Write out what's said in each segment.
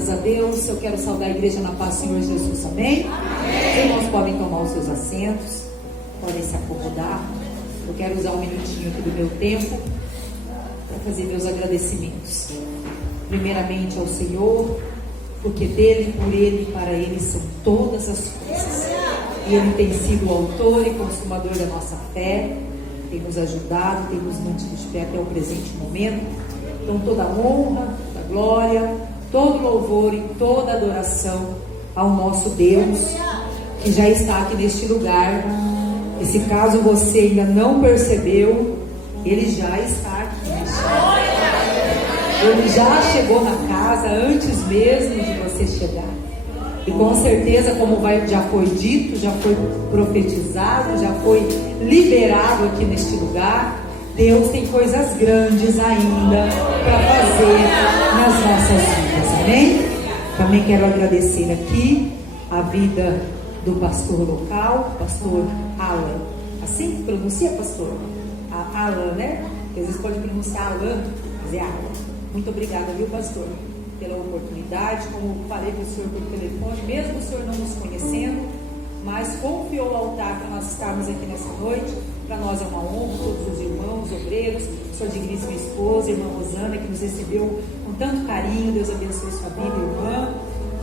Graças a Deus. Eu quero saudar a igreja na paz do Senhor Jesus, amém? Os irmãos podem tomar os seus assentos, podem se acomodar. Eu quero usar um minutinho aqui do meu tempo para fazer meus agradecimentos. Primeiramente ao Senhor, porque dele, por ele e para ele são todas as coisas. E ele tem sido o autor e consumador da nossa fé, tem nos ajudado, tem nos mantido de pé até o presente momento. Então toda honra, toda glória, todo louvor e toda adoração ao nosso Deus, que já está aqui neste lugar. E se caso você ainda não percebeu, ele já está aqui neste lugar. Ele já chegou na casa antes mesmo de você chegar. E com certeza, como já foi dito, já foi profetizado, já foi liberado aqui neste lugar, Deus tem coisas grandes ainda para fazer nas nossas vidas, amém? Também quero agradecer aqui a vida do pastor local, pastor Alan. Assim que pronuncia, pastor? Alan, né? Às vezes pode pronunciar Alan, mas é Alan. Muito obrigada, viu, pastor, pela oportunidade. Como falei para o senhor por telefone, mesmo o senhor não nos conhecendo, mas confiou o altar para nós estarmos aqui nessa noite. Para nós é uma honra, todos os irmãos, obreiros, o senhor de Igreja, minha esposa, irmã Rosana, que nos recebeu com tanto carinho. Deus abençoe sua vida, irmã,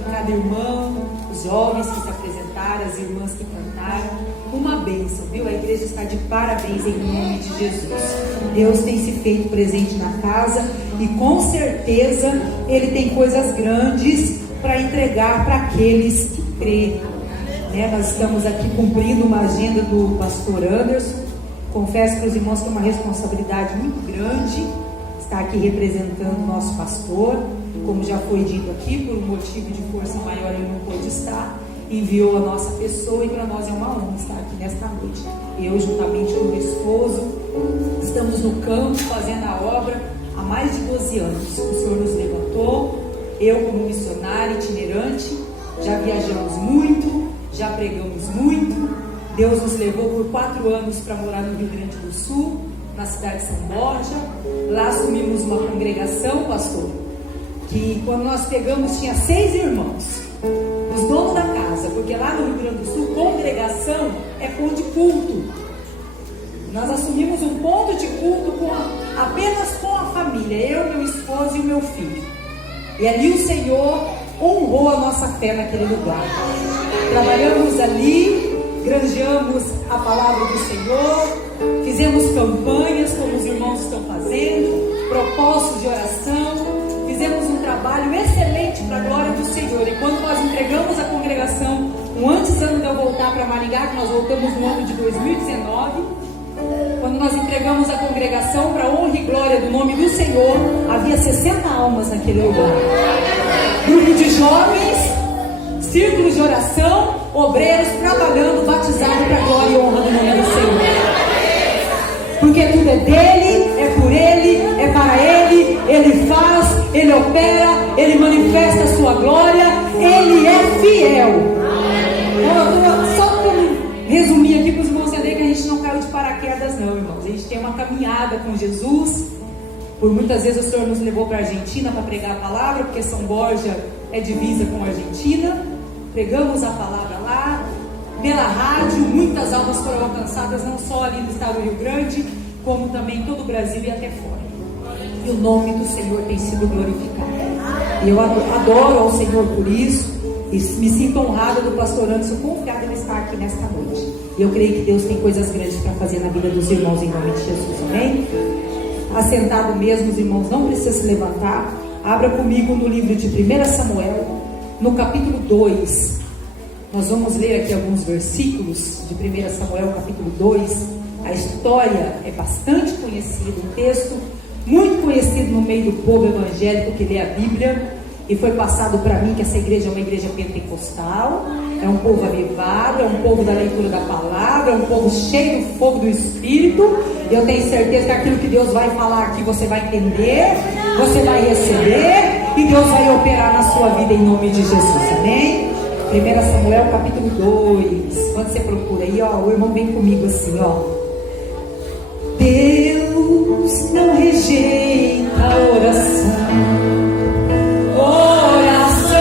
e cada irmão, os jovens que se apresentaram, as irmãs que cantaram. Uma bênção, viu? A igreja está de parabéns em nome de Jesus. Deus tem se feito presente na casa e com certeza Ele tem coisas grandes para entregar para aqueles que creem. Nós estamos aqui cumprindo uma agenda do pastor Anderson. Confesso para os irmãos que é uma responsabilidade muito grande estar aqui representando o nosso pastor. Como já foi dito aqui, por um motivo de força maior ele não pôde estar. Enviou a nossa pessoa e para nós é uma honra estar aqui nesta noite. Eu, juntamente com o meu esposo, estamos no campo fazendo a obra há mais de 12 anos. O Senhor nos levantou, eu como missionária itinerante, já viajamos muito, já pregamos muito. Deus nos levou por 4 anos para morar no Rio Grande do Sul, na cidade de São Borja. Lá assumimos uma congregação, pastor, que quando nós pegamos tinha 6 irmãos, os donos da casa, porque lá no Rio Grande do Sul, congregação é ponto de culto. Nós assumimos um ponto de culto apenas com a família, eu, meu esposo e o meu filho. E ali o Senhor honrou a nossa fé naquele lugar. Trabalhamos ali, granjeamos a palavra do Senhor, fizemos campanhas como os irmãos estão fazendo, propósitos de oração. Fizemos um trabalho excelente para a glória do Senhor. E quando nós entregamos a congregação, antes de eu voltar para Maringá, que nós voltamos no ano de 2019, quando nós entregamos a congregação para a honra e glória do nome do Senhor, havia 60 almas naquele lugar. Grupo de jovens, círculos de oração, obreiros trabalhando, batizado para a glória e honra do nome do Senhor. Porque tudo é dele, é por ele, é para ele, ele faz, ele opera, ele manifesta a sua glória, ele é fiel. Só para resumir aqui para os irmãos entenderem que a gente não caiu de paraquedas não, irmãos. A gente tem uma caminhada com Jesus. Por muitas vezes o Senhor nos levou para a Argentina para pregar a palavra, porque São Borja é divisa com a Argentina. Pregamos a palavra lá. Pela rádio, muitas almas foram alcançadas, não só ali no estado do Rio Grande, como também em todo o Brasil e até fora. E o nome do Senhor tem sido glorificado. E eu adoro ao Senhor por isso. E me sinto honrada do pastor Anderson, confiada em estar aqui nesta noite. E eu creio que Deus tem coisas grandes para fazer na vida dos irmãos em nome de Jesus, amém? Assentado mesmo, os irmãos não precisam se levantar. Abra comigo no livro de 1 Samuel, no capítulo 2. Nós vamos ler aqui alguns versículos de 1 Samuel, capítulo 2. A história é bastante conhecida, um texto muito conhecido no meio do povo evangélico que lê a Bíblia. E foi passado para mim que essa igreja é uma igreja pentecostal, é um povo avivado, é um povo da leitura da palavra, é um povo cheio do fogo do Espírito. E eu tenho certeza que aquilo que Deus vai falar aqui você vai entender, você vai receber e Deus vai operar na sua vida em nome de Jesus, amém? 1 Samuel capítulo 2. Quando você procura aí, ó, o irmão vem comigo assim, ó. Deus não rejeita a oração. Oração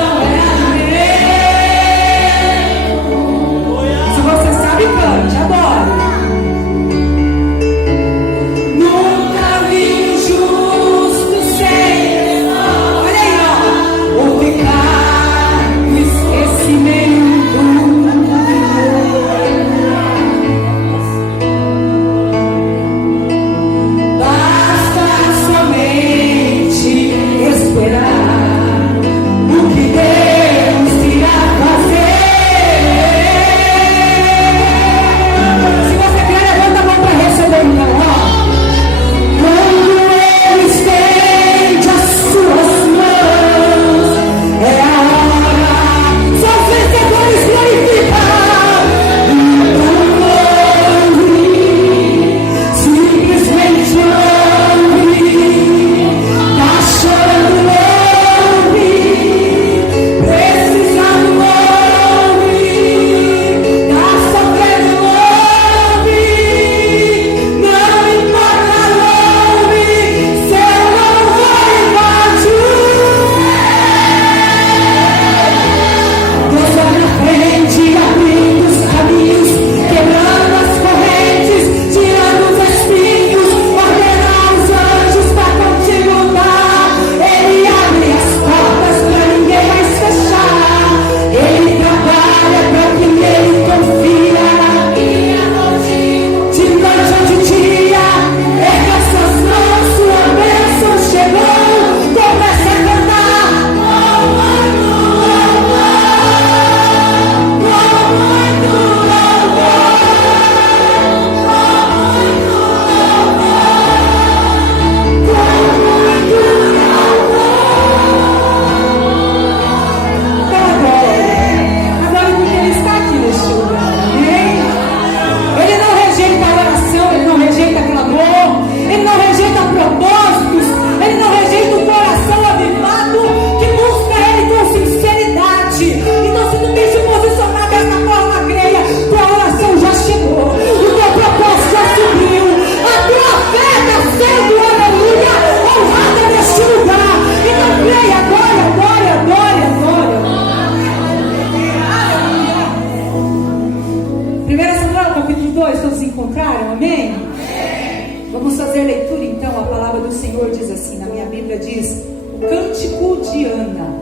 Vamos fazer leitura então. A palavra do Senhor diz assim, na minha Bíblia diz, o cântico de Ana.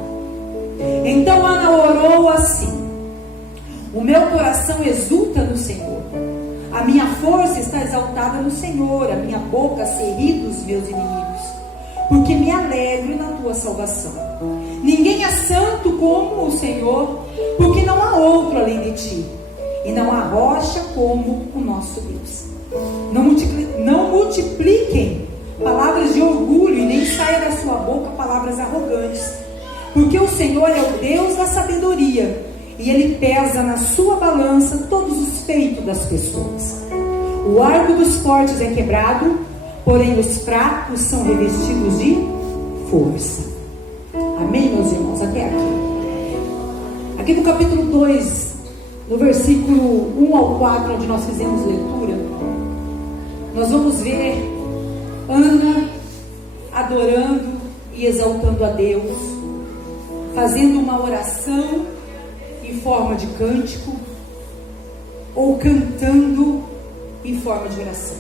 Então Ana orou assim: o meu coração exulta no Senhor, a minha força está exaltada no Senhor, a minha boca se ri dos meus inimigos, porque me alegro na tua salvação. Ninguém é santo como o Senhor, porque não há outro além de ti, e não há rocha como o nosso Deus. Não multipliquem palavras de orgulho, e nem saia da sua boca palavras arrogantes, porque o Senhor é o Deus da sabedoria, e Ele pesa na sua balança todos os feitos das pessoas. O arco dos fortes é quebrado, porém os fracos são revestidos de força. Amém, meus irmãos? Até aqui. Aqui no capítulo 2, no versículo 1 ao 4, onde nós fizemos leitura, nós vamos ver Ana adorando e exaltando a Deus, fazendo uma oração em forma de cântico, ou cantando em forma de oração.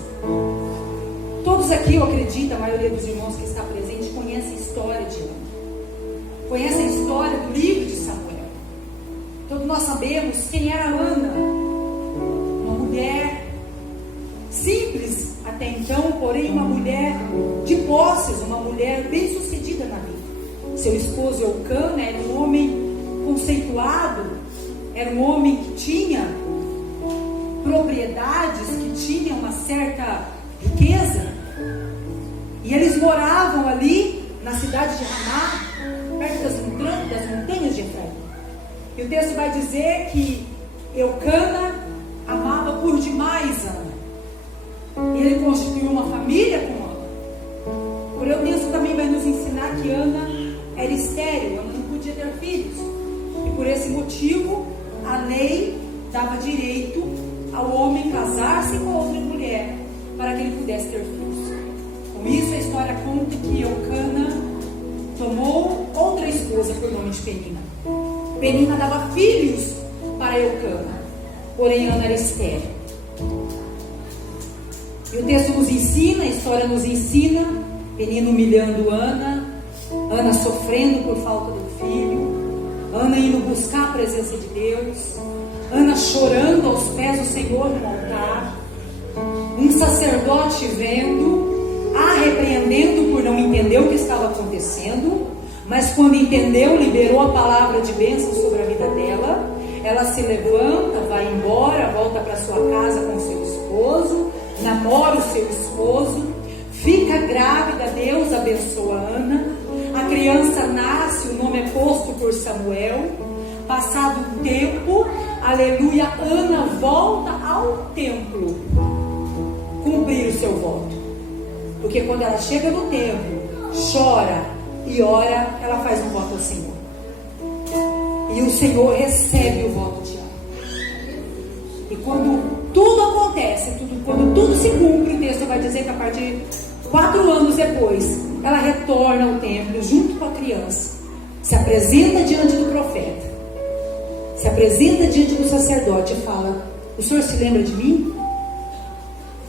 Todos aqui, eu acredito, a maioria dos irmãos que está presente, conhece a história de Ana, conhece a história do livro de Samuel. Todos nós sabemos quem era Ana, uma mulher simples até então, porém uma mulher de posses, uma mulher bem sucedida na vida. Seu esposo Eucana era um homem conceituado, era um homem que tinha propriedades, que tinha uma certa riqueza, e eles moravam ali na cidade de Ramá, perto das montanhas de Efraim. E o texto vai dizer que Eucana amava por demais Ana, e ele constituiu uma família com Ana. Porém o texto também vai nos ensinar que Ana era estéril, Ana não podia ter filhos, e por esse motivo a lei dava direito ao homem casar-se com outra mulher para que ele pudesse ter filhos. Com isso a história conta que Eucana tomou outra esposa por nome de Penina. Penina dava filhos para Eucana, porém Ana era estéril. E o texto nos ensina, a história nos ensina, Penina humilhando Ana, Ana sofrendo por falta do filho, Ana indo buscar a presença de Deus, Ana chorando aos pés do Senhor no altar, um sacerdote vendo, a repreendendo por não entender o que estava acontecendo, mas quando entendeu, liberou a palavra de bênção sobre a vida dela. Ela se levanta, vai embora, volta para sua casa com seu esposo, namora o seu esposo, fica grávida, Deus abençoa Ana, a criança nasce, o nome é posto por Samuel. Passado o tempo, aleluia, Ana volta ao templo cumprir o seu voto, porque quando ela chega no templo, chora e ora, ela faz um voto ao Senhor, e o Senhor recebe o voto de Ana. E quando tudo acontece, quando tudo se cumpre, o texto vai dizer que a partir de 4 anos depois, ela retorna ao templo junto com a criança, se apresenta diante do profeta, se apresenta diante do sacerdote e fala: o senhor se lembra de mim?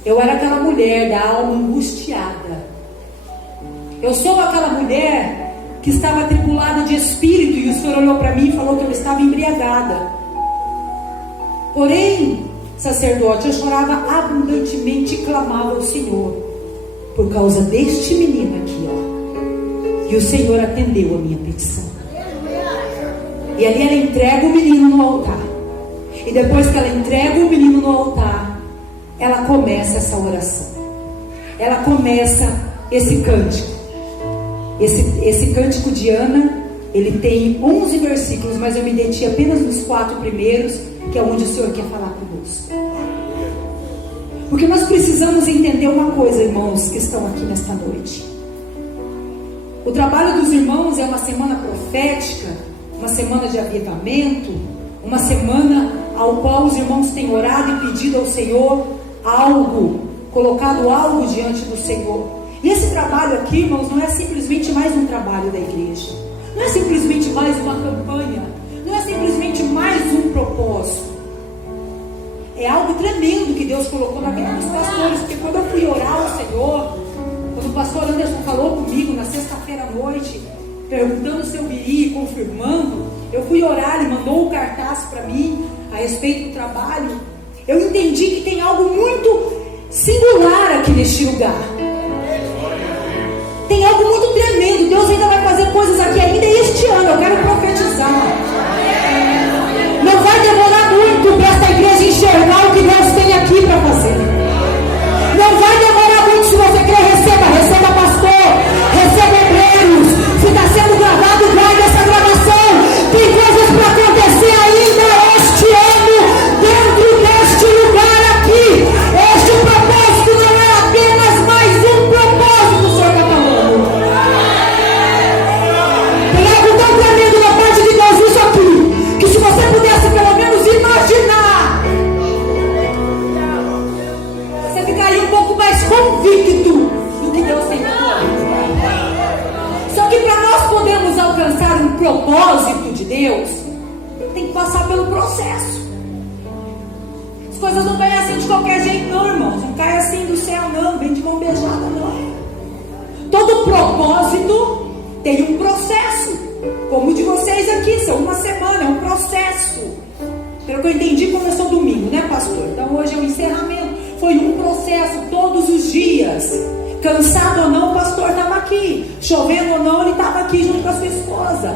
Eu era aquela mulher da alma angustiada, eu sou aquela mulher que estava atribulada de espírito, e o senhor olhou para mim e falou que eu estava embriagada. Porém, sacerdote, eu chorava abundantemente e clamava ao Senhor por causa deste menino aqui, ó. E o Senhor atendeu a minha petição. E ali ela entrega o menino no altar. E depois que ela entrega o menino no altar, ela começa essa oração. Ela começa esse cântico. Esse cântico de Ana, ele tem 11 versículos, mas eu me deti apenas nos 4 primeiros, que é onde o Senhor quer falar conosco. Porque nós precisamos entender uma coisa, irmãos que estão aqui nesta noite. O trabalho dos irmãos é uma semana profética, uma semana de avivamento, uma semana ao qual os irmãos têm orado e pedido ao Senhor algo, colocado algo diante do Senhor. E esse trabalho aqui, irmãos, não é simplesmente mais um trabalho da igreja, não é simplesmente mais uma campanha, não é simplesmente mais um propósito. é algo tremendo que Deus colocou na vida dos pastores, porque quando eu fui orar ao Senhor, quando o pastor Anderson falou comigo na sexta-feira à noite, perguntando se eu viria e confirmando, eu fui orar, ele mandou o cartaz para mim a respeito do trabalho. Eu entendi que tem algo muito singular aqui neste lugar. Tem algo muito tremendo. Deus ainda vai fazer coisas aqui ainda este ano. Eu quero profetizar. Não vai demorar muito para esta igreja enxergar o que Deus tem aqui para fazer. Não vai demorar muito. Se você quer, receba pastor, receba obreiros. Se está sendo gravado, guarde essa gravação. Tem coisas para acontecer ainda este ano, dentro deste lugar aqui. Este propósito não é apenas mais um propósito, o Senhor está falando. Tem algo tão tremendo da parte de Deus isso aqui, que se você pudesse pelo menos imaginar, você ficaria um pouco mais convicto do que Deus tem falado. Só que para nós podermos alcançar um propósito de Deus, tem que passar pelo processo. As coisas não caem assim de qualquer jeito, não, irmãos. Não cai assim do céu, não. Vem de mão beijada, não. Todo propósito tem um processo. Como o de vocês aqui, são uma semana, é um processo. Pelo que eu entendi, começou domingo, né, pastor? Então hoje é o encerramento. Foi um processo todos os dias. Cansado ou não, o pastor estava aqui. Chovendo ou não, ele estava aqui junto com a sua esposa.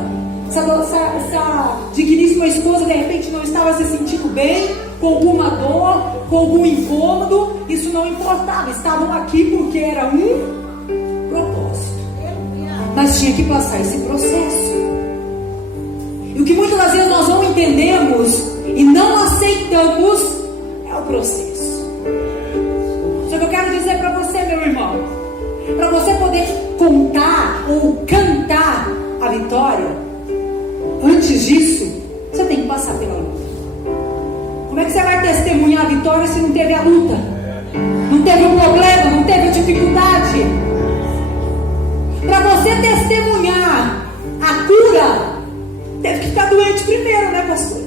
Essa digníssima esposa, de repente, não estava se sentindo bem, com alguma dor, com algum incômodo. Isso não importava. Estavam aqui porque era um propósito. Mas tinha que passar esse processo. E o que muitas das vezes nós não entendemos e não aceitamos é o processo. Só que eu quero dizer para você, meu irmão, para você poder contar ou cantar a vitória, antes disso, você tem que passar pela luta. Como é que você vai testemunhar a vitória se não teve a luta? Não teve o problema, não teve a dificuldade? Para você testemunhar a cura, teve que ficar doente primeiro, né, pastor?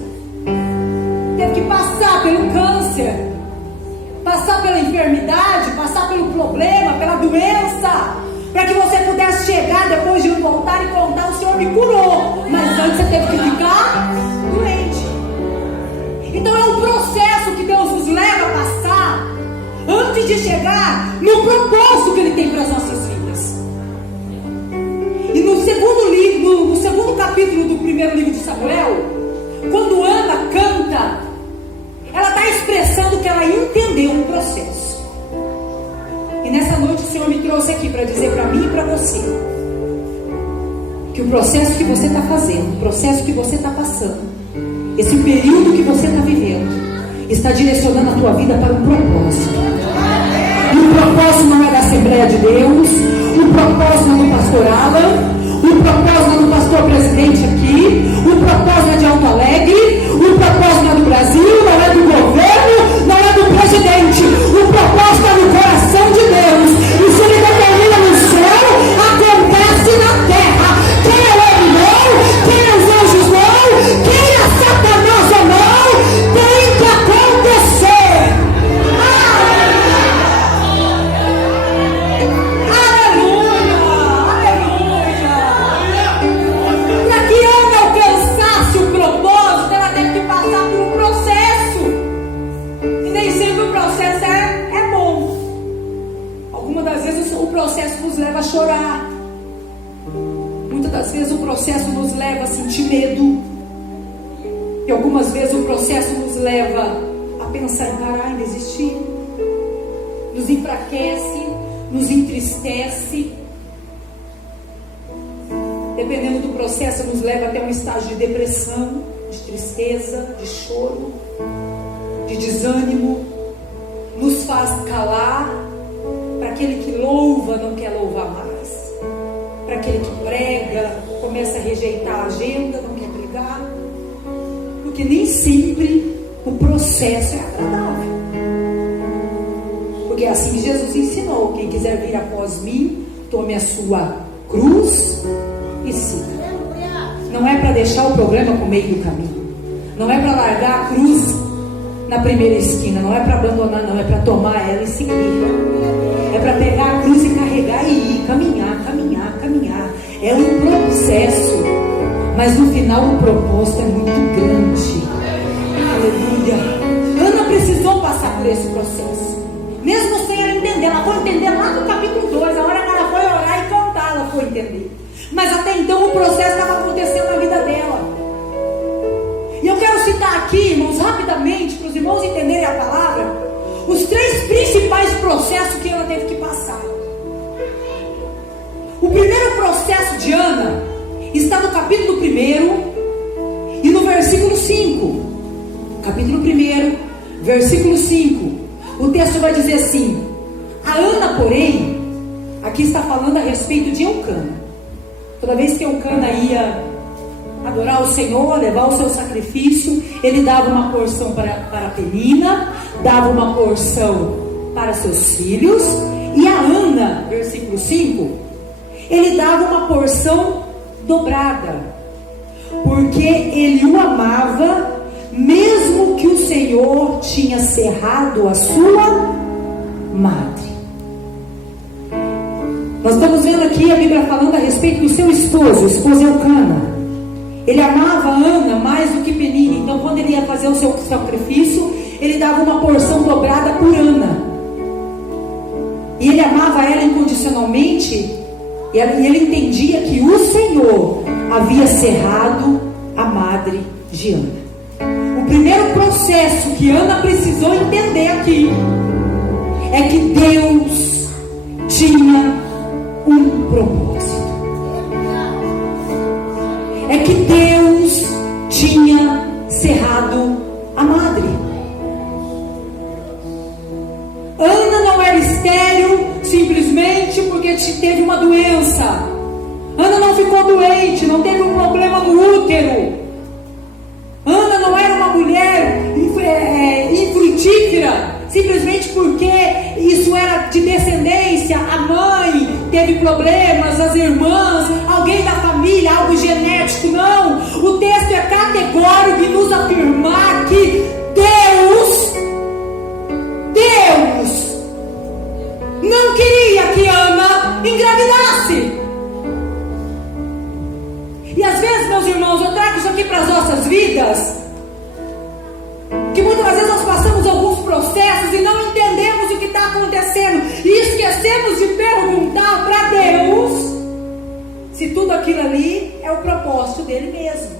Teve que passar pelo câncer, passar pela enfermidade, passar pelo problema, pela doença, para que você pudesse chegar depois de um altar e contar: o Senhor me curou, mas antes você teve que ficar doente. Então é um processo que Deus nos leva a passar antes de chegar no propósito que Ele tem para as nossas vidas. E no segundo capítulo do primeiro livro de Samuel, quando Ana canta, ela está expressando que ela entendeu um processo. E nessa noite o Senhor me trouxe aqui para dizer para mim e para você que o processo que você está fazendo, o processo que você está passando, esse período que você está vivendo, está direcionando a tua vida para um propósito. E o propósito não é da Assembleia de Deus, o propósito não é do pastor Alan, o propósito não é do pastor presidente aqui, o propósito não é de Alto Alegre, o propósito não é do Brasil, não é do governo, não é do presidente. O propósito é no coração de Deus. E se Ele determina no céu, acontece na terra. Queira Ele não, queira os anjos não, queira Satanás ou não, tem que acontecer. Aleluia, aleluia. Para que Ana alcançasse o propósito, ela teve que passar por um processo. E nem sempre o processo é bom. Algumas das vezes o processo nos leva a chorar. Muitas das vezes o processo nos leva a sentir medo. E algumas vezes o processo nos leva a pensar em parar, em desistir. Nos enfraquece, nos entristece. Dependendo do processo, nos leva até um estágio de depressão, de tristeza, de choro, de desânimo. Nos faz calar. Para aquele que louva, não quer louvar mais. Para aquele que prega, começa a rejeitar a agenda, não quer pregar. Porque nem sempre o processo é agradável. Porque é assim que Jesus ensinou: quem quiser vir após mim, tome a sua cruz e siga. Não é para deixar o problema com o meio do caminho. Não é para largar a cruz na primeira esquina. Não é para abandonar, não, é para tomar ela e seguir. É para pegar a cruz e carregar e ir, caminhar, caminhar, caminhar. É um processo, mas no final o propósito é muito grande. Aleluia. Ana precisou passar por esse processo, mesmo sem ela entender. Ela foi entender lá no capítulo 2, a hora que ela foi orar e cantar, ela foi entender. Mas até então o processo estava acontecendo na vida dela. E eu quero citar aqui, irmãos, rapidamente, para os irmãos entenderem a palavra, os 3 principais processos que Ana teve que passar. O primeiro processo de Ana está no capítulo 1 e no versículo 5. Capítulo 1, versículo 5. O texto vai dizer assim: a Ana, porém, aqui está falando a respeito de Eucana. Toda vez que Eucana ia adorar o Senhor, levar o seu sacrifício, ele dava uma porção para Penina, dava uma porção para seus filhos, e a Ana, versículo 5, ele dava uma porção dobrada, porque ele o amava, mesmo que o Senhor tinha cerrado a sua madre. Nós estamos vendo aqui a Bíblia falando a respeito do seu esposo, o esposo Eucana. Ele amava Ana mais do que Penina. Então quando ele ia fazer o seu sacrifício, ele dava uma porção dobrada por Ana. E ele amava ela incondicionalmente. E ele entendia que o Senhor havia cerrado a madre de Ana. O primeiro processo que Ana precisou entender aqui é que Deus tinha um propósito. É que Deus tinha cerrado a madre. Ana não era estéril simplesmente porque teve uma doença. Ana não ficou doente, não teve um problema no útero. Ana não era uma mulher infrutífera simplesmente porque isso era de descendência. A mãe teve problemas, as irmãs, alguém da família, algo genético. Não, o texto é categórico em nos afirmar que Deus não queria que Ana engravidasse. E às vezes, meus irmãos, eu trago isso aqui para as nossas vidas, que muitas vezes nós passamos alguns processos e não entendemos o que está acontecendo, e esquecemos de perguntar para Deus se tudo aquilo ali é o propósito dele mesmo.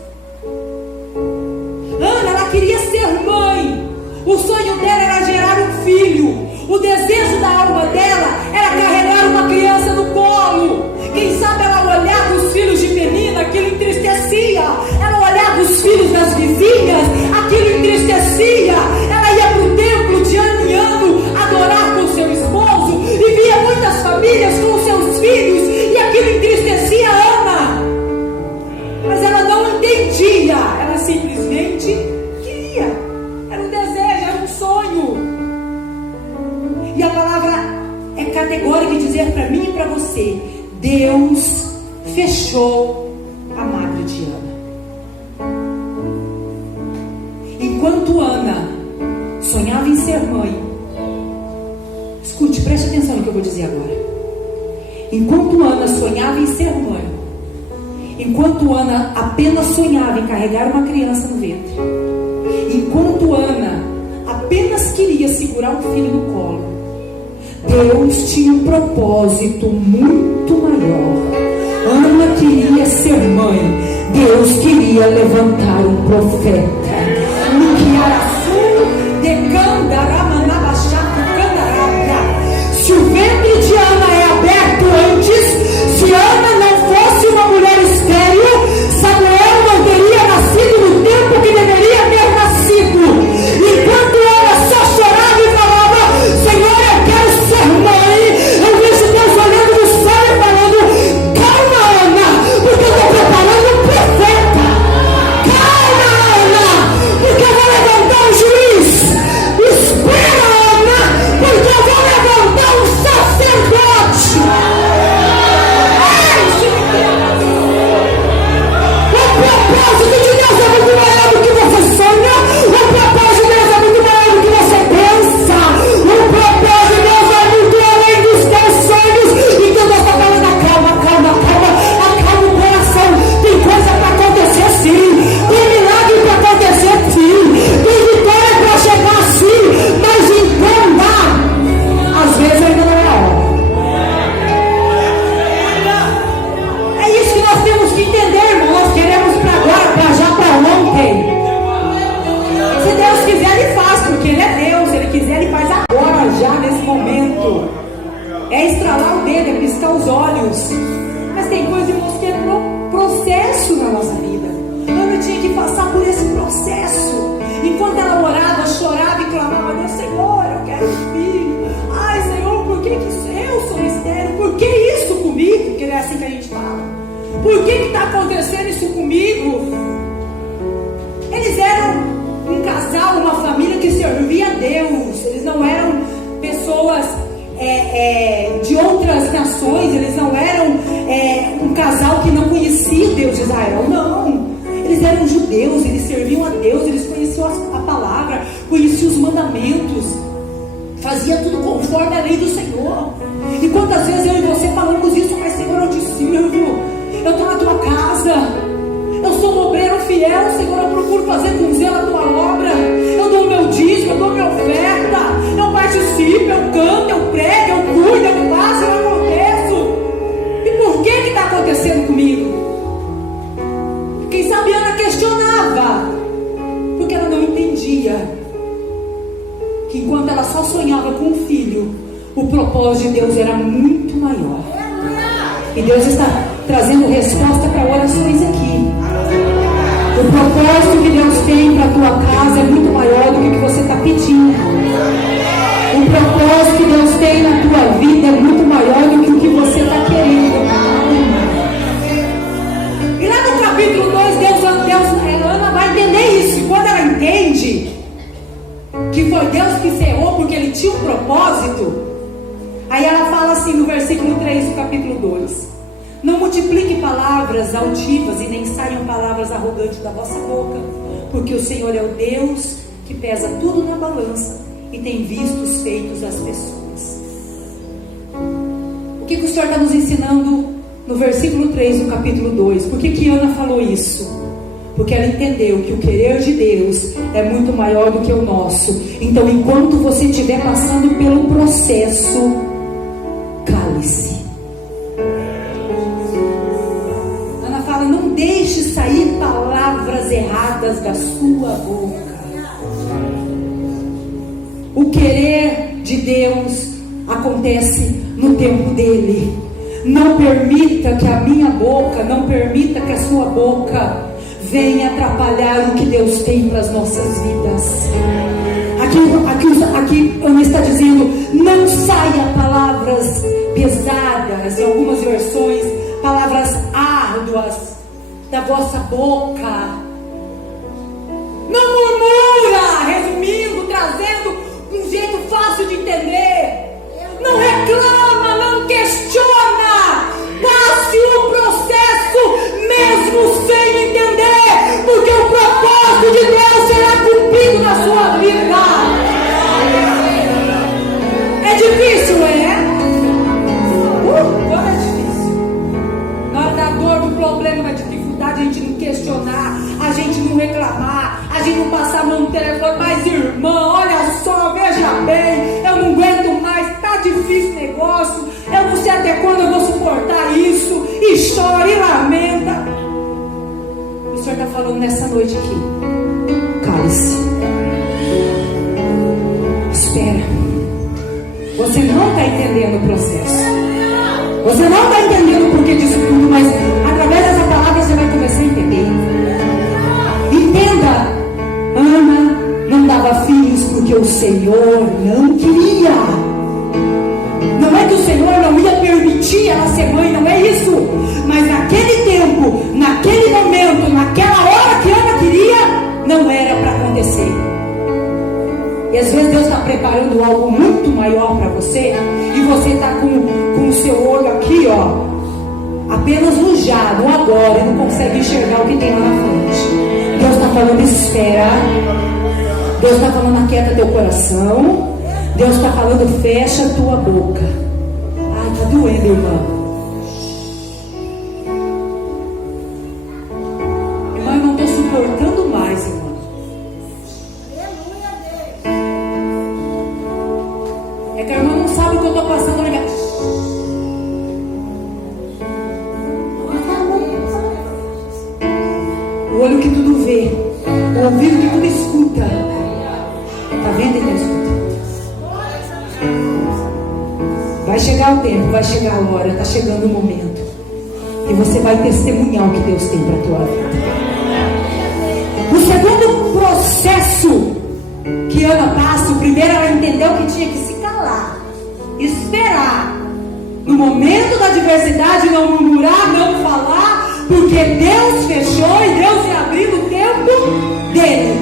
Ana, ela queria ser mãe. O sonho dela era gerar um filho. O desejo da alma dela era carregar uma criança no colo. Quem sabe ela olhava os filhos de Penina, aquilo entristecia. Ela olhava os filhos das vizinhas, aquilo entristecia. Ela ia para o templo de ano em ano adorar com seu esposo e via muitas famílias com seus filhos, e aquilo entristecia Ana. Mas ela não entendia, ela simplesmente queria. Era um desejo, era um sonho. E a palavra é categórica em dizer para mim e para você: Deus fechou a madre de Ana. Enquanto Ana sonhava em ser mãe, escute, preste atenção no que eu vou dizer agora. Enquanto Ana sonhava em ser mãe, enquanto Ana apenas sonhava em carregar uma criança no ventre, enquanto Ana apenas queria segurar um filho no colo, Deus tinha um propósito muito maior. Ana queria ser mãe. Deus queria levantar um profeta. Se o ventre de Ana é aberto antes, se Ana não fosse uma mulher estéril, Samuel não teria nascido no tempo que deveria ter nascido. Enquanto ela só chorava e falava: Senhor, eu quero ser mãe, eu vejo Deus olhando do céu e falando: calma, Ana, porque eu estou preparando um profeta. Calma, Ana, processo. Enquanto ela orava, chorava e clamava: Deus, Senhor, eu quero um filho. Ai, Senhor, por que eu sou estéril? Por que isso comigo? Porque é assim que a gente fala. Por que está acontecendo isso comigo? Eles eram um casal, uma família que servia a Deus. Eles não eram pessoas de outras nações. Eles não eram um casal que não conhecia o Deus de Israel. Não, eles eram judeus. Eles serviam a Deus. Eles conheciam a palavra, conheciam os mandamentos, fazia tudo conforme a lei do Senhor. E quantas vezes eu e você falamos isso: mas Senhor, eu te sirvo, eu estou na tua casa, eu sou um obreiro fiel, Senhor, eu procuro fazer com zelo a tua obra, eu dou o meu dízimo, eu dou a minha oferta, eu participo, eu canto, eu prego, eu cuido, eu faço, eu aconteço. E por que está acontecendo comigo? Quem sabe Ana questionava, porque ela não entendia que enquanto ela só sonhava com um filho, o propósito de Deus era muito maior. E Deus está trazendo resposta para orações aqui. O propósito que Deus tem para a tua casa é muito maior do que o que você está pedindo. O propósito que Deus tem na tua vida é muito maior do que o que você está querendo. E lá no capítulo 2, Ana vai entender isso. E quando ela entende que foi Deus que encerrou porque Ele tinha um propósito, aí ela fala assim no versículo 3 do capítulo 2: não multiplique palavras altivas e nem saiam palavras arrogantes da vossa boca, porque o Senhor é o Deus que pesa tudo na balança e tem visto os feitos das pessoas. O que o Senhor está nos ensinando no versículo 3 do capítulo 2? Por que Ana falou isso? Porque ela entendeu que o querer de Deus é muito maior do que o nosso. Então, enquanto você estiver passando pelo processo, cale-se. Ana fala: não deixe sair palavras erradas da sua boca. O querer de Deus acontece no tempo dele. Não permita que a minha boca, não permita que a sua boca venha atrapalhar o que Deus tem para as nossas vidas. Aqui Ana está dizendo: não saia palavras pesadas, em algumas versões, palavras árduas da vossa boca. Não murmura, resumindo, trazendo um jeito fácil de entender. Não reclama, não questiona. Passe o processo mesmo sem entender, porque o propósito de Deus será cumprido na sua vida. É difícil, Como é difícil. Na hora da dor, do problema, da dificuldade, a gente não questionar, a gente não reclamar, a gente não passar a mão no telefone: mas irmã, olha só, veja bem, eu não aguento mais, tá difícil o negócio, eu não sei até quando eu vou suportar isso, e chora e lamenta. O Senhor está falando nessa noite aqui: cale-se, espera. Você não está entendendo o processo, você não está entendendo o porquê disso tudo, mas através dessa palavra você vai começar a entender. Entenda: Ana não dava filhos porque o Senhor não queria. Não é que o Senhor não ia permitir ela ser mãe, não é isso. Mas naquele tempo, naquele momento, naquela hora que Ana queria, não era para acontecer. E às vezes Deus está preparando algo muito maior para você, e você está com o seu olho aqui, apenas no já, no agora, e não consegue enxergar o que tem lá na frente. Deus está falando: espera. Deus está falando: aquieta teu coração. Deus está falando: fecha a tua boca. Ai, está doendo, irmã. Irmã, eu não estou suportando mais, irmã. É que a irmã não sabe o que eu estou passando. O olho que tudo vê, o ouvido que tudo escuta. Está vendo, ele escuta? Vai chegar o tempo, vai chegar a hora, está chegando o momento, e você vai testemunhar o que Deus tem para a tua vida. O segundo processo que Ana passa, o primeiro ela entendeu que tinha que se calar, esperar. No momento da adversidade, não murmurar, não falar, porque Deus fechou e Deus ia abrir no tempo dele.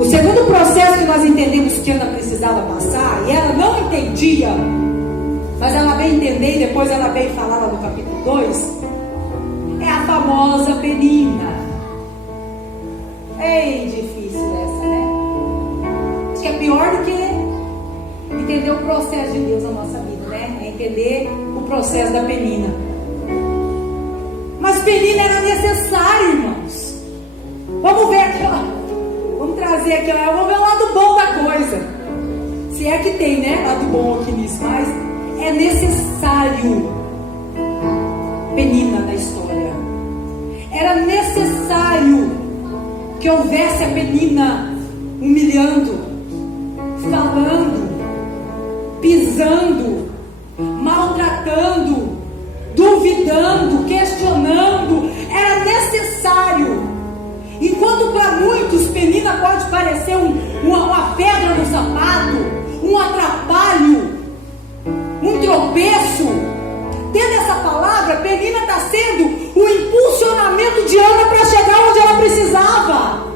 O segundo processo que nós entendemos que Ana precisava passar, e ela não entendia, mas ela veio entender e depois ela veio falar lá no capítulo 2, é a famosa Penina. Ei, difícil essa, né? Acho que é pior do que entender o processo de Deus na nossa vida, né? É entender o processo da Penina. Mas Penina era necessário, irmãos. Vamos ver aqui, ó. Vamos trazer aqui, ó. Vamos ver o lado bom da coisa. Se é que tem, né? Lado bom aqui nisso, mas é necessário Penina na história. Era necessário que houvesse a Penina humilhando, falando, pisando, maltratando, duvidando, questionando. Era necessário. Enquanto para muitos Penina pode parecer uma pedra no sapato, um atrapalho, um tropeço, dentro dessa palavra, Penina está sendo o impulsionamento de Ana para chegar onde ela precisava.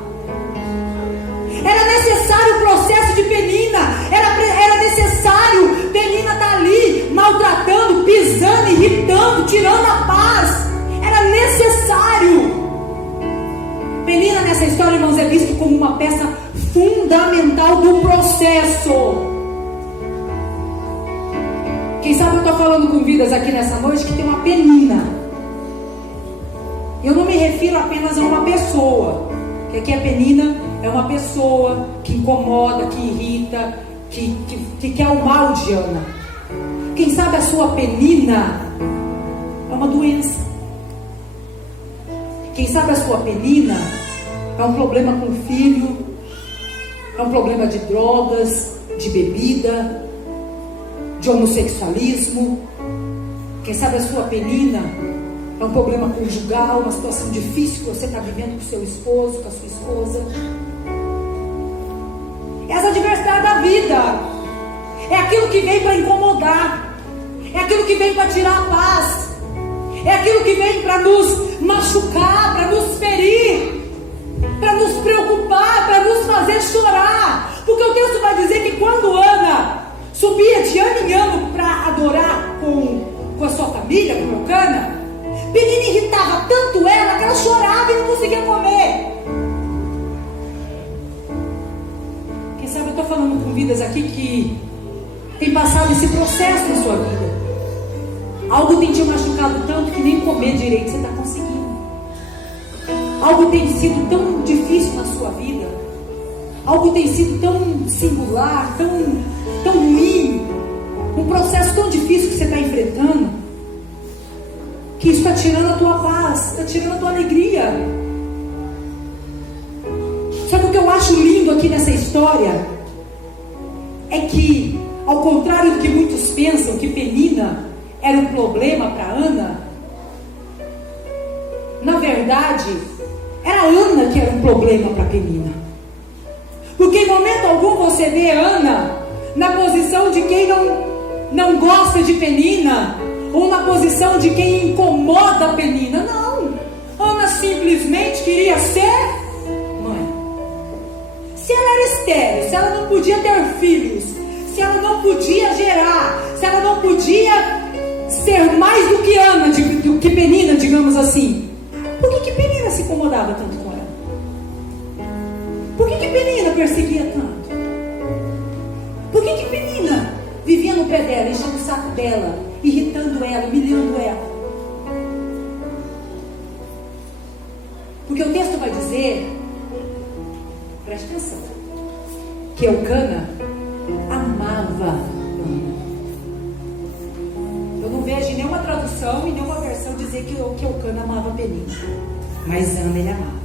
Era necessário o processo de Penina. Era necessário Penina estar ali maltratando, pisando, irritando, tirando a paz. Era necessário. Penina nessa história, irmãos, é visto como uma peça fundamental do processo. Quem sabe eu estou falando com vidas aqui nessa noite que tem uma Penina. Eu não me refiro apenas a uma pessoa, que aqui a Penina é uma pessoa que incomoda, que irrita, que quer o mal de Ana. Quem sabe a sua Penina é uma doença. Quem sabe a sua Penina é um problema com o filho, é um problema de drogas, de bebida, de homossexualismo. Quem sabe a sua Penina é um problema conjugal, uma situação difícil que você está vivendo com o seu esposo, com a sua esposa. Essa adversidade da vida é aquilo que vem para incomodar, é aquilo que vem para tirar a paz, é aquilo que vem para nos machucar, para nos ferir, para nos preocupar, para nos fazer chorar. Porque o texto vai dizer que quando Ana subia de ano em ano para adorar com a sua família, com Eucana, Penina irritava tanto ela que ela chorava e não conseguia comer. Quem sabe eu estou falando com vidas aqui que tem passado esse processo na sua vida. Algo tem te machucado tanto que nem comer direito você está conseguindo. Algo tem sido tão difícil na sua vida. Algo tem sido tão singular, tão ruim. Um processo tão difícil que você está enfrentando, que isso está tirando a tua paz, está tirando a tua alegria. Sabe o que eu acho lindo aqui nessa história? É que, ao contrário do que muitos pensam, que Penina era um problema para Ana, na verdade, era Ana que era um problema para Penina. Porque em momento algum você vê Ana na posição de quem não gosta de Penina, ou na posição de quem incomoda Penina. Não, Ana simplesmente queria ser mãe. Se ela era estéril, se ela não podia ter filhos, se ela não podia gerar, se ela não podia ser mais do que Ana, do que Penina, digamos assim, por que Penina se incomodava tanto com ela? Por que Penina perseguia tanto? Por que Penina vivia no pé dela, enchendo o saco dela, irritando ela, humilhando ela? Porque o texto vai dizer, preste atenção, que Eucana amava Ana. Eu não vejo em nenhuma tradução e nenhuma versão dizer que Eucana amava Penina, mas Ana ele amava.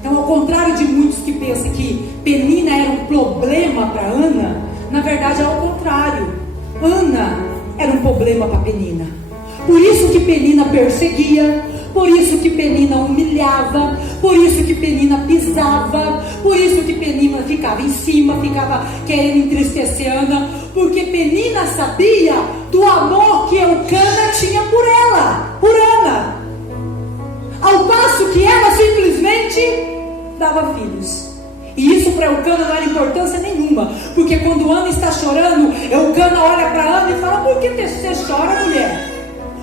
Então, ao contrário de muitos que pensam que Penina era um problema para Ana, na verdade é ao contrário. Ana era um problema para Penina. Por isso que Penina perseguia, Por isso que Penina humilhava, por isso que Penina pisava, por isso que Penina ficava em cima, ficava querendo entristecer Ana, porque Penina sabia do amor que Eucana tinha por ela, por Ana, ao passo que ela simplesmente dava filhos. E isso para Eucana não era importância nenhuma, porque quando Ana está chorando, Eucana olha para Ana e fala: por que você chora, mulher?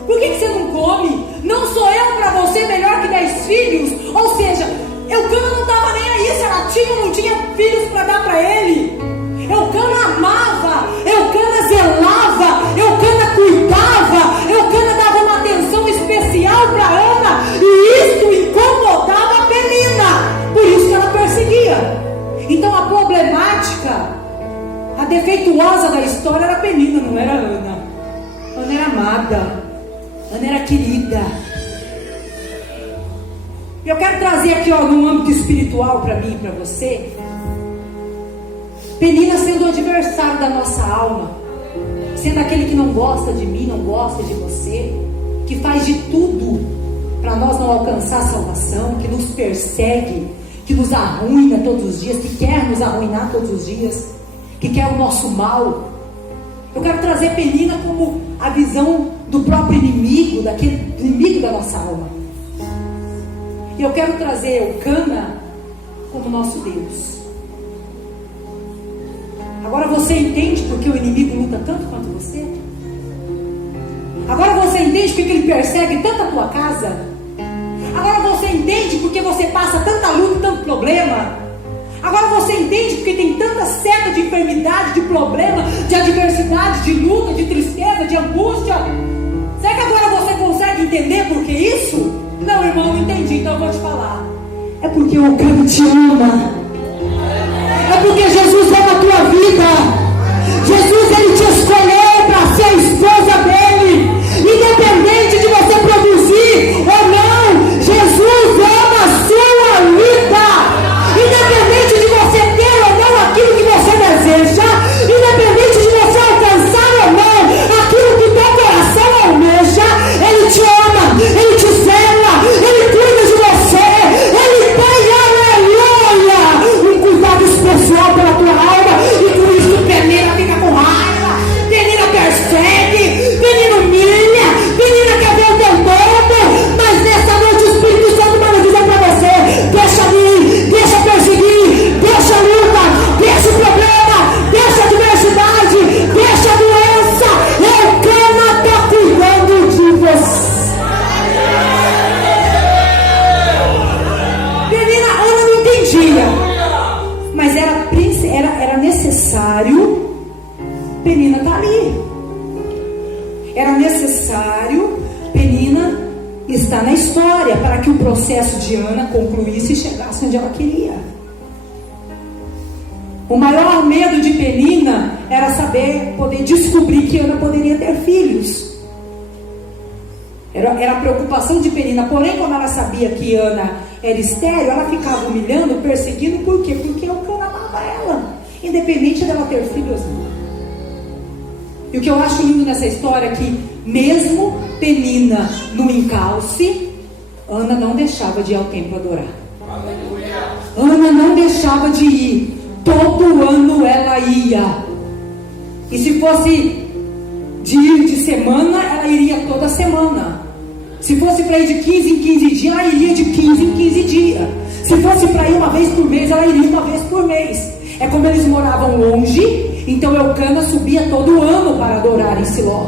Por que você não come? Não sou eu para você melhor que 10 filhos? Ou seja, Eucana não estava nem aí se ela tinha ou não tinha filhos para dar para ele. Eucana amava, Eucana zelava, Eucana cuidava, Eucana dava uma atenção especial para Ana, e isso incomodava a Penina, por isso que ela perseguia. Então a problemática, a defeituosa da história era Penina, não era Ana. Ana era amada, Ana era querida. Eu quero trazer aqui, no âmbito espiritual para mim e para você, Penina sendo o adversário da nossa alma, sendo aquele que não gosta de mim, não gosta de você, que faz de tudo para nós não alcançar a salvação, que nos persegue, que nos arruina todos os dias, que quer nos arruinar todos os dias, que quer o nosso mal. Eu quero trazer Penina como a visão do próprio inimigo, daquele inimigo da nossa alma. E eu quero trazer Eucana como nosso Deus. Agora você entende porque o inimigo luta tanto quanto você? Agora você entende porque ele persegue tanto a tua casa? Agora você entende porque você passa tanta luta, tanto problema? Agora você entende porque tem tanta seta de enfermidade, de problema, de adversidade, de luta, de tristeza, de angústia? Será que agora você consegue entender por que isso? Não, irmão, eu entendi, então eu vou te falar. É porque o Eucana te ama. É porque Jesus ama a tua vida. Jesus, ele te escolheu para ser a esposa dele. Independente de você produzir ou não, Jesus ama a sua vida. Independente de você ter ou não aquilo que você deseja, independente de você alcançar ou não aquilo que teu coração almeja, ele te ama, ele te zela, ele cuida de você, ele tem, aleluia, um cuidado especial pela tua alma. E por isso Penina fica com raiva, Penina persegue, Penina humilha, Penina quer ver o teu todo. Mas nessa noite o Espírito Santo vai dizer para você: deixa de ir, deixa perseguir, deixa a luta, deixa o problema, deixa a adversidade, deixa a doença. Eucana está cuidando de você. Penina, Ana não entendia, mas era necessário Penina estar ali. Era necessário Penina estar na história para que o processo de Ana concluísse e chegasse onde ela queria. O maior medo de Penina era poder descobrir que Ana poderia ter filhos. Era a preocupação de Penina. Porém, como ela sabia que Ana era estéril, ela ficava humilhando, perseguindo. Por quê? Porque Eucana amava ela, independente dela ter filhos ou não. E o que eu acho lindo nessa história é que, mesmo Penina no encalce, Ana não deixava de ir ao templo adorar. Ana não deixava de ir. Todo ano ela ia. E se fosse de ir de semana, ela iria toda semana. Se fosse para ir de 15 em 15 dias, ela iria de 15 em 15 dias. Se fosse para ir uma vez por mês, ela iria uma vez por mês. É como eles moravam longe, então Eucana subia todo ano para adorar em Siló.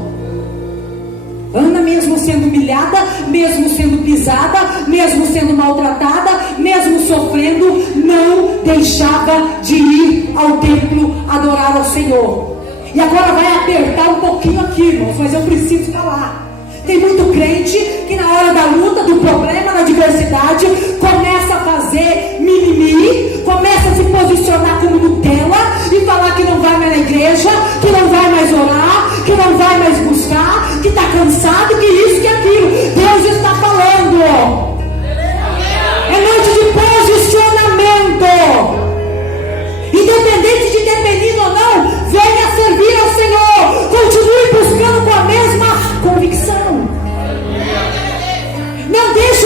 Ana, mesmo sendo humilhada, mesmo sendo pisada, mesmo sendo maltratada, mesmo sofrendo, não deixava de ir ao templo adorar ao Senhor. E agora vai apertar um pouquinho aqui, irmãos, mas eu preciso falar. Tem muito crente que na hora da luta, do problema, da adversidade, começa a fazer mimimi, começa a se posicionar como Nutella e falar que não vai mais na igreja, que não vai mais orar, que não vai mais buscar, que está cansado, que isso, que aquilo. Deus está falando. É noite de posicionamento. Independente de ter pedido ou não, venha servir ao Senhor. Continue buscando com a mesma convicção. Não deixe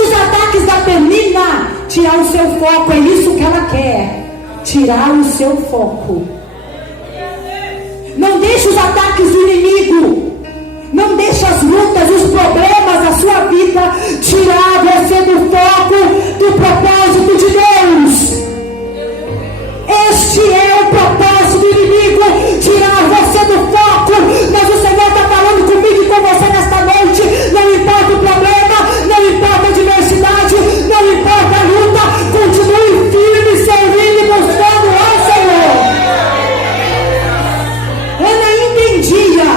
tirar o seu foco. É isso que ela quer, tirar o seu foco. Não deixe os ataques do inimigo, não deixe as lutas, os problemas da sua vida tirar você do foco do propósito de Deus. Este é o propósito do inimigo, tirar você do foco. Mas o Senhor está falando comigo e com você nesta noite. Não importa o problema, não importa a adversidade, não importa a luta, continue firme, servindo e buscando ao Senhor. Ana entendia,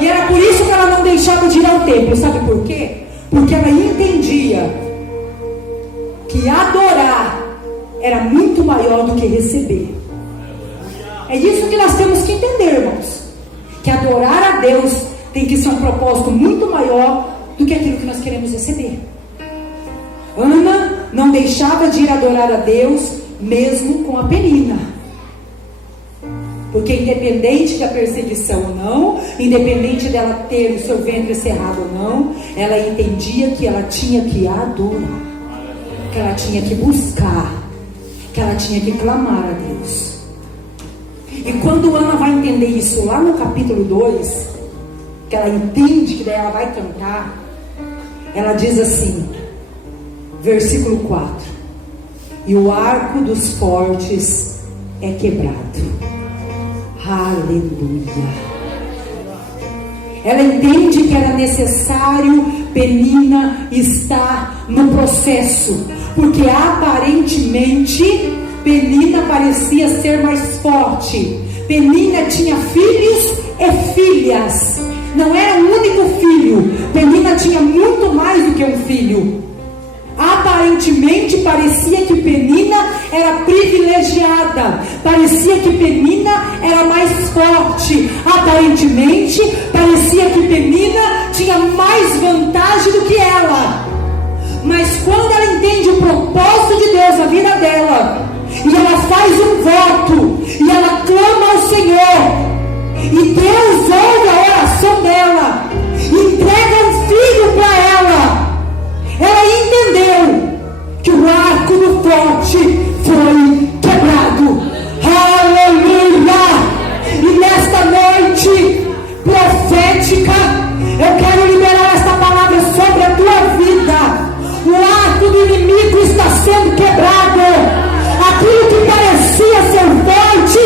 e era por isso que ela não deixava de ir ao templo. Sabe por quê? Porque ela entendia que adorar era muito maior do que receber. É isso que nós temos que entender, irmãos, que adorar a Deus tem que ser um propósito muito maior do que aquilo que nós queremos receber. Ana não deixava de ir adorar a Deus mesmo com a Penina, porque independente da perseguição ou não, independente dela ter o seu ventre cerrado ou não, ela entendia que ela tinha que adorar, que ela tinha que buscar, que ela tinha que clamar a Deus. E quando Ana vai entender isso lá no capítulo 2, que ela entende que daí ela vai cantar, ela diz assim, versículo 4: e o arco dos fortes é quebrado. Aleluia. Ela entende que era necessário Penina estar no processo, porque aparentemente Penina parecia ser mais forte. Penina tinha filhos e filhas, não era um único filho. Penina tinha muito mais do que um filho. Aparentemente parecia que Penina era privilegiada, parecia que Penina era mais forte, aparentemente parecia que Penina tinha mais vantagem do que ela. Mas quando ela entende o propósito de Deus na vida dela, e ela faz um voto, e ela clama ao Senhor, e Deus ouve a oração dela, entrega um filho para ela, ela entendeu que o arco do forte foi quebrado. Aleluia! E nesta noite profética, eu quero liberar esta palavra sobre a tua vida. O arco do inimigo está sendo quebrado. Aquilo que parecia ser forte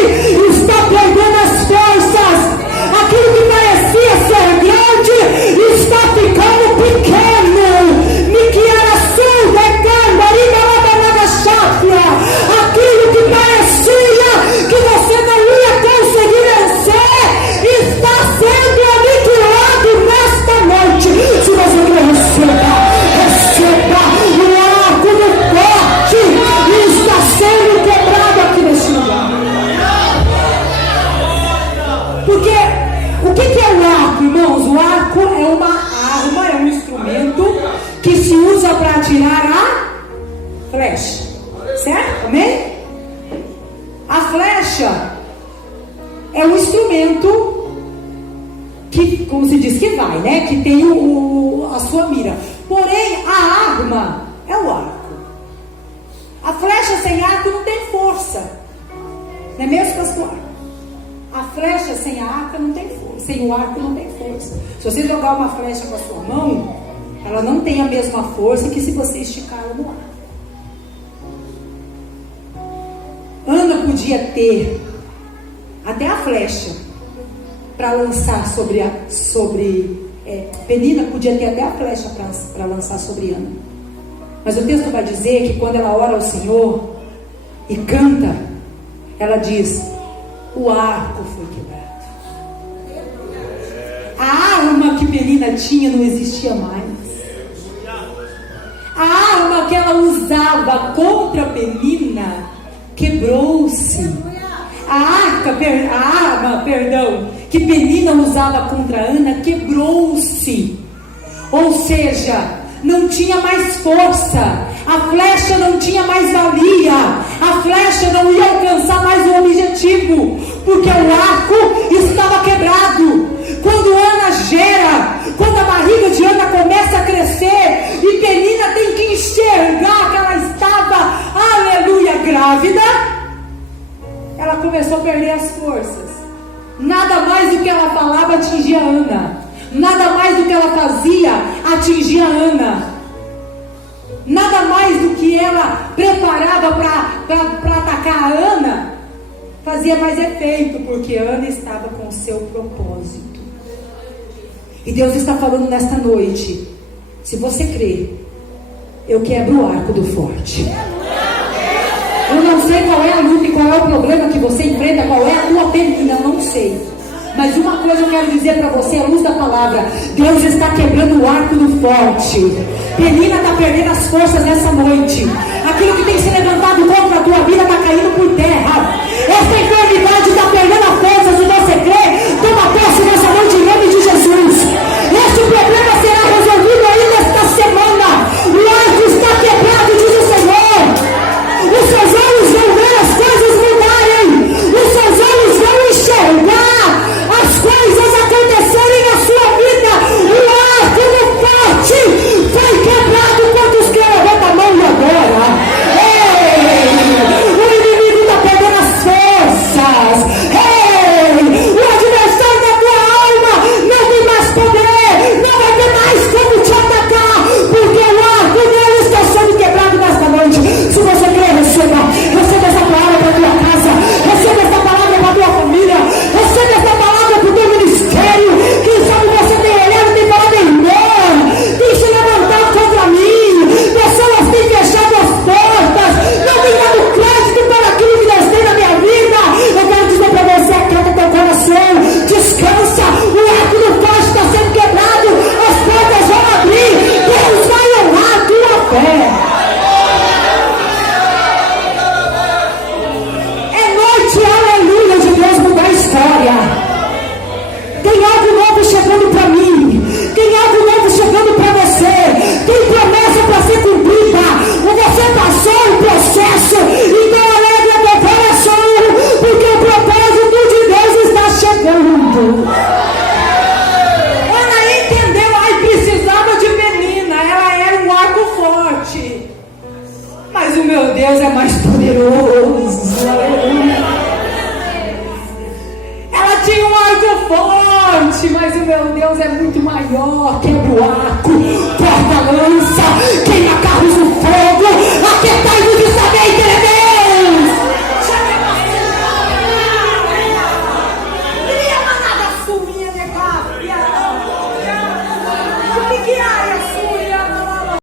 está perdendo as forças. Aquilo que parecia ser grande está ficando pequeno. Aquilo que parecia que você não ia conseguir vencer está sendo aniquilado nesta noite. Se você quer receba o arco do forte está sendo quebrado aqui nesse lugar. Porque o que é o arco, irmãos? O arco é uma arma, é um instrumento que se usa para atirar a flecha, certo? Amém? A flecha é um instrumento que, como se diz, que vai, né? Que tem a sua mira. Porém, a arma é o arco. A flecha sem arco não tem força. Não é mesmo, pastor? A flecha sem a arca não tem força. Sem o arco não tem força. Se você jogar uma flecha com a sua mão, ela não tem a mesma força que se você esticar ela no ar. Ana podia ter até a flecha para lançar Penina podia ter até a flecha para lançar sobre Ana. Mas o texto vai dizer que quando ela ora ao Senhor e canta, ela diz: o arco foi quebrado. A arma que Penina tinha não existia mais. A arma que ela usava contra Penina quebrou-se. A arma, que Penina usava contra Ana quebrou-se. Ou seja, não tinha mais força. A flecha não tinha mais valia. A flecha não ia alcançar mais o objetivo, porque o arco estava quebrado. Quando Ana gera, quando a barriga de Ana começa a crescer e Penina tem que enxergar grávida, ela começou a perder as forças. Nada mais do que ela falava atingia Ana. Nada mais do que ela fazia atingia Ana. Nada mais do que ela preparava para atacar a Ana fazia mais efeito, porque Ana estava com o seu propósito. E Deus está falando nesta noite: se você crê, eu quebro o arco do forte. Eu não sei qual é a luta e qual é o problema que você enfrenta, qual é a tua penina, eu não sei. Mas uma coisa eu quero dizer para você, à luz da palavra: Deus está quebrando o arco do forte. Penina está perdendo as forças nessa noite. Aquilo que tem se levantado contra a tua vida está caindo por terra. Essa enfermidade está perdendo a força. Se você crê, toma posse nessa noite em nome de Jesus. Este problema será resolvido ainda esta semana. O arco está quebrado, diz o Senhor. Os seus olhos vão ver as coisas mudarem. Os seus olhos vão enxergar as coisas acontecerem na sua vida. O arco do forte foi quebrado. Quantos que levanta a mão agora? Ei, o inimigo está perdendo as forças. Ei, o adversário da tua alma não tem mais poder, não vai ter mais como te atacar, porque o arco dele está sendo quebrado nesta noite. Se você crê, receba essa palavra para a tua casa, receba essa palavra para a tua família, receba essa palavra para o teu ministério. Quem sabe você tem olhado e tem falado: irmão, tem se levantado contra mim, pessoas têm fechado as portas, não tem dado crédito para aquilo que Deus tem na minha vida. Eu quero dizer para você: aquieta teu coração, descansa, o arco do forte está sendo quebrado, as portas vão abrir, Deus vai honrar a tua fé. É noite, aleluia, de Deus mudar a história. Tem algo novo chegando para mim, tem algo novo chegando para você, tem promessa para ser cumprida. Você passou o processo, então alegre o teu coração, porque o propósito de Deus está chegando. Ela entendeu, aí precisava de menina, ela era um arco forte, mas o meu Deus é mais poderoso. Aleluia. Ela tinha um arco forte, mas o meu Deus é muito maior. Quebra o arco,